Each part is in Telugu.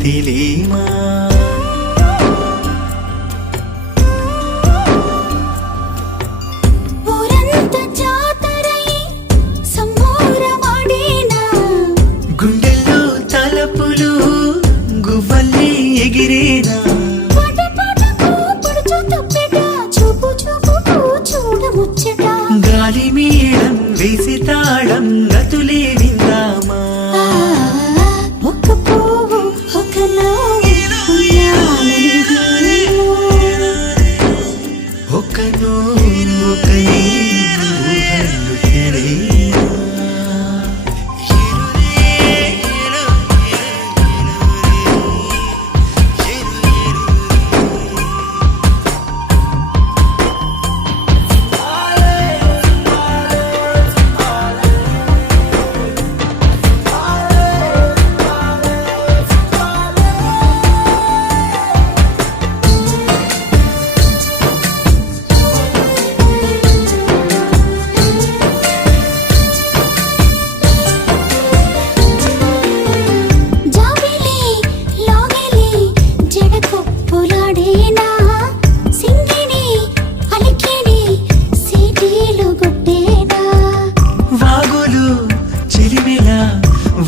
తెలియమా గుండెల్లో తలపులు గువ్వల్లే ఎగిరేనా గాలి మేళం వేసి తాళం గతులే విందామా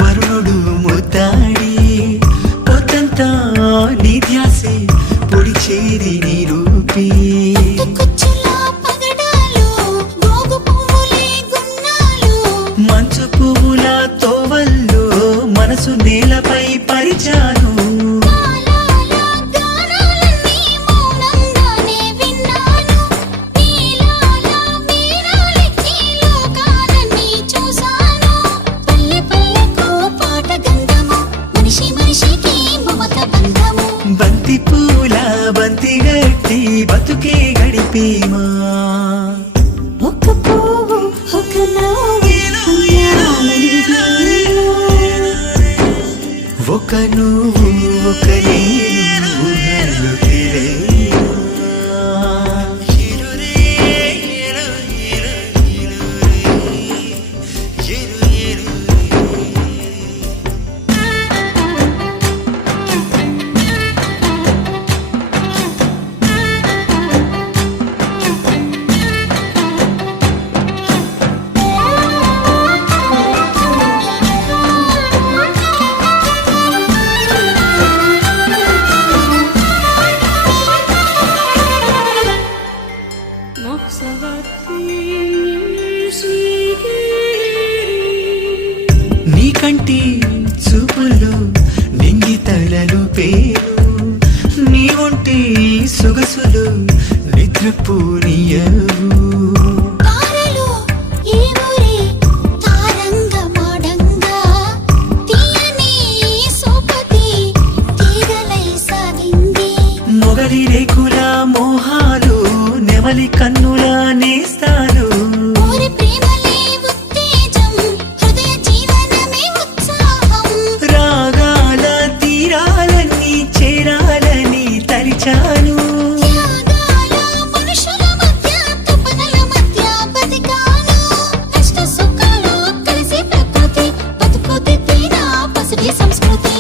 వరుణుడు ముద్దాడి పొద్దంతా నీ ధ్యాసే పొడి చేరి నీ రూపీ మంచు పువ్వుల తోవల్లో మనసు నేలపై పరిచాను బంతి పూల బంతి గట్టి బతుకే గడిపేమా ఒక పువ్వు ఒక ఒక నువ్వు ఒక నేను ఊహలు నీ కంటి చూపుల్లో నింగి తలలు పేరు నీ ఒంటి సొగసులు నిద్రపోనియవు మొగలి రేకుల మోహాలు నెమలి కన్నుల నేస్తాలు రాగాల తీరాలన్నీ చేరాలని తరిచాను సంస్కృతి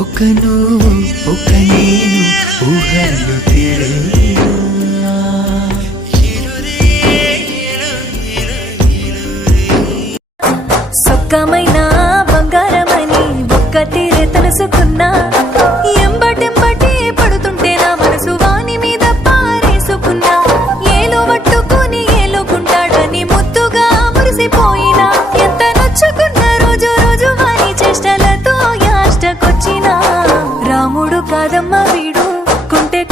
ఒక నువ్వు ఒక నేను ఊహలు సొక్కమైన బంగారమని ఒక్క తీరే తెలుసుకున్నా ఎంబటెంబటి పడుతుంటే నా మనసు వాని మీద పారేసుకున్నా ఏలో పట్టుకుని ఏలోకుంటాడని ముద్దుగా మురిసిపోయినా ఎంత నొచ్చుకున్న రోజు రోజు వాని చేష్టలతో యాష్టకొచ్చినా రాముడు కాదమ్మ వీడు కుంటే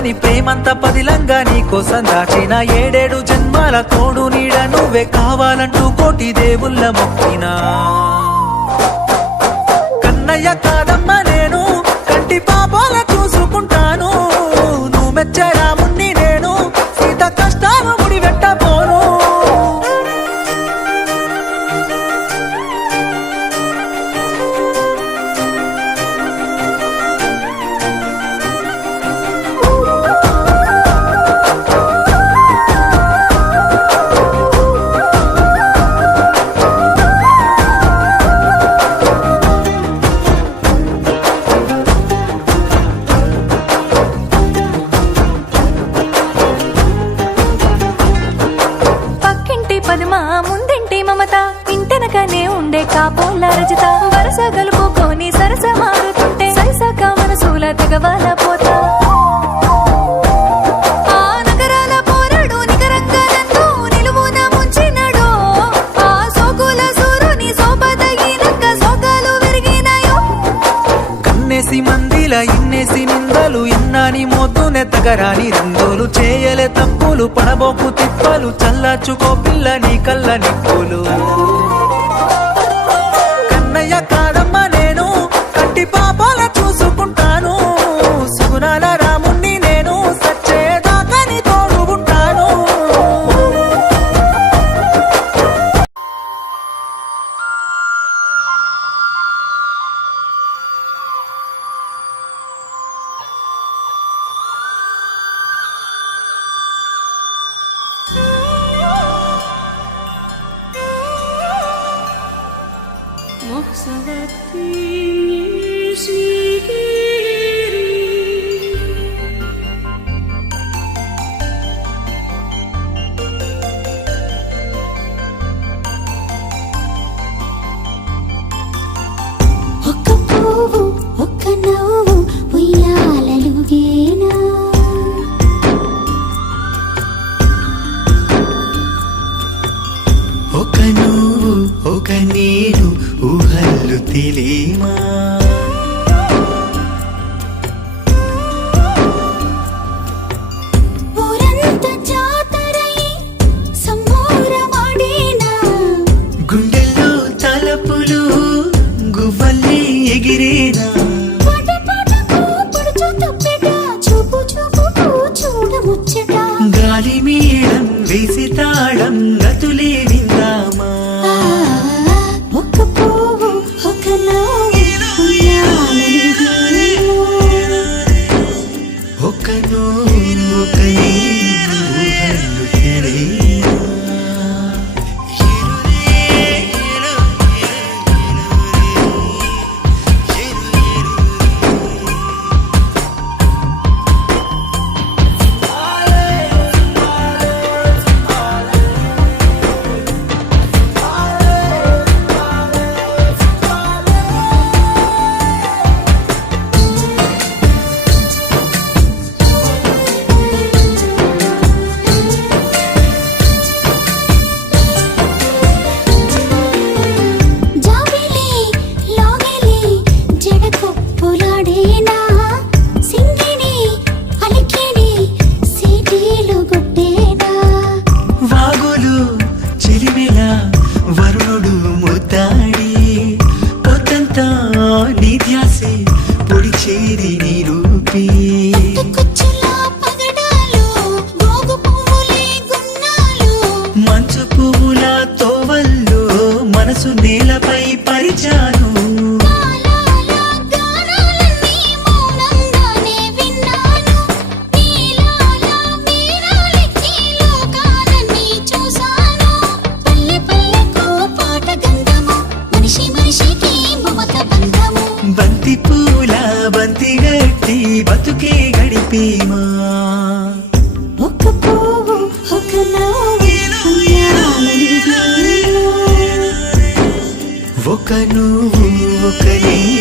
దాచని ప్రేమంత పదిలంగా నీకోసం దాచిన 7 జన్మాల తోడు నీడ నువ్వే కావాలంటూ కోటి దేవుళ్ళ మొక్కినా కన్నయ్య కాదమ్మ నేను కంటి పాపాల చూసుకుంటాను నువ్వు మెచ్చే రాముణ్ణి నేను సీత కష్టాలు ముడిపెట్టబోను పక్కింటి పద్మ ముందింటి మమత ఇంటెనకనే ఉండే కాపోల రజిత వరస కలుపుకొని సరస మారుతుంటే సరసక మనసుల తెగవాల పోతా ఆ నగరాల పోరాడు నికరంగా నన్ను నిలువున ముంచినడో ఆ సోకుల సూరుని సోపదగినక్క సోకాలు విరిగినాయో కన్నేసి మందిల ఇన్నేసి నిందలు ఇన్నాని మోతునే తగరాని రంగులు చేయలే తప్పులు పడబోకు తిప్పలు చల్లార్చుకో పిల్ల నీ కళ్ళ నిప్పులు కన్నయ్య కాదమ్మ నేను కంటి పాపాల చూసుకుంటాను సుగుణాల రాముణ్ణి నేను సచ్చేదాకా నీ తోడు ఉంటాను ఒక్క పువ్వు ఒక్క నవ్వు ఉయ్యాలలుగేనా ఒక నువ్వు ఒక నేను ఊహల్లు తెలియమా ఊరంత జాతరై సంబోరమాడేనా గుండెల్లో తలపులు గువ్వల్లే ఎగిరేనా పాట పాటకు పడుచు తప్పెట చూపు చూపుకు చూడముచ్చట గాలి మేళం వేసి తాళం గతులే విందామా ఒక్క పువ్వు ఒక్క నవ్వు ఉయ్యాలలుగేనా ఒక నువ్వు ఒక నేను ఊహల్లు తెలియమా జాబిలి లాగలి జడకొప్పులాడేనా సింగిని అలికిని సీటీలు కొట్టేనా వాగులు చిలిమిల వరుణుడు ముద్దాడి పొద్దంతా నీ ధ్యాసే పొడి చేరి నీ రూపీ కుచ్చుల పగడాలు గోగు పువ్వులే గున్నాలు మంచు పువ్వుల తోవల్లో మనసు నేలపై పరిచాను కాలాల గానాలన్నీ మౌనంగానే విన్నాను నీలాల మీరాలెక్కి లోకాలన్నీ చూశాను పల్లె పల్లెకు పాట గంధము మనిషి మనిషికి మమత బంధము బంతి పూల బంతి గట్టి బతుకే గడిపేమా ఒక్క పువ్వు ఒక్క నవ్వు ఉయ్యాలలుగేనా ఒక నువ్వు ఒక నేను